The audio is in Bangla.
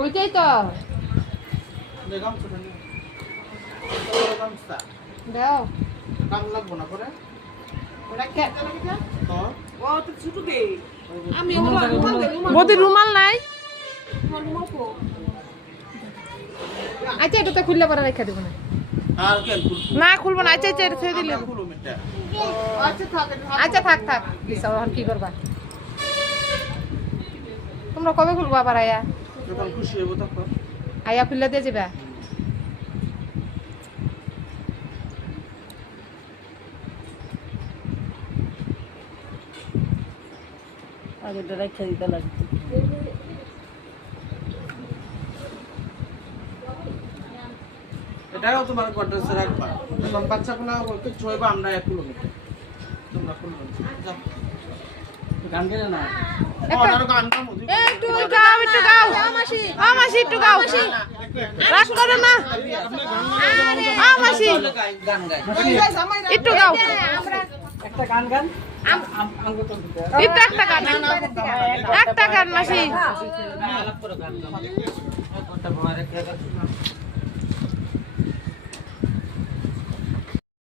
ওইটাই তো দাও বৌদি রুমাল নাই আচ্ছা এটা তো খুললে পরে রেখে দেবো না খুলবো না আচ্ছা আচ্ছা এটা ছেড়ে দিলে আচ্ছা থাক থাক এখন কি করবা তোমরা কবে খুলবো আবার আয়া আয়া খুললে দিয়ে যাবা আগে রেখে দিতে লাগবে এটাও তোমার কোয়ার্টার্সে রাখবা তখন বাচ্চাগুলো কিছু হইবা আমরা 1 কিলোমিটার তোমরা খুলবে যাও গান গেলে না একটু গাও মাসি একটু গাও রাগ করো না মাসি একটু গাও একটা গান গান একটা গান মাসি গান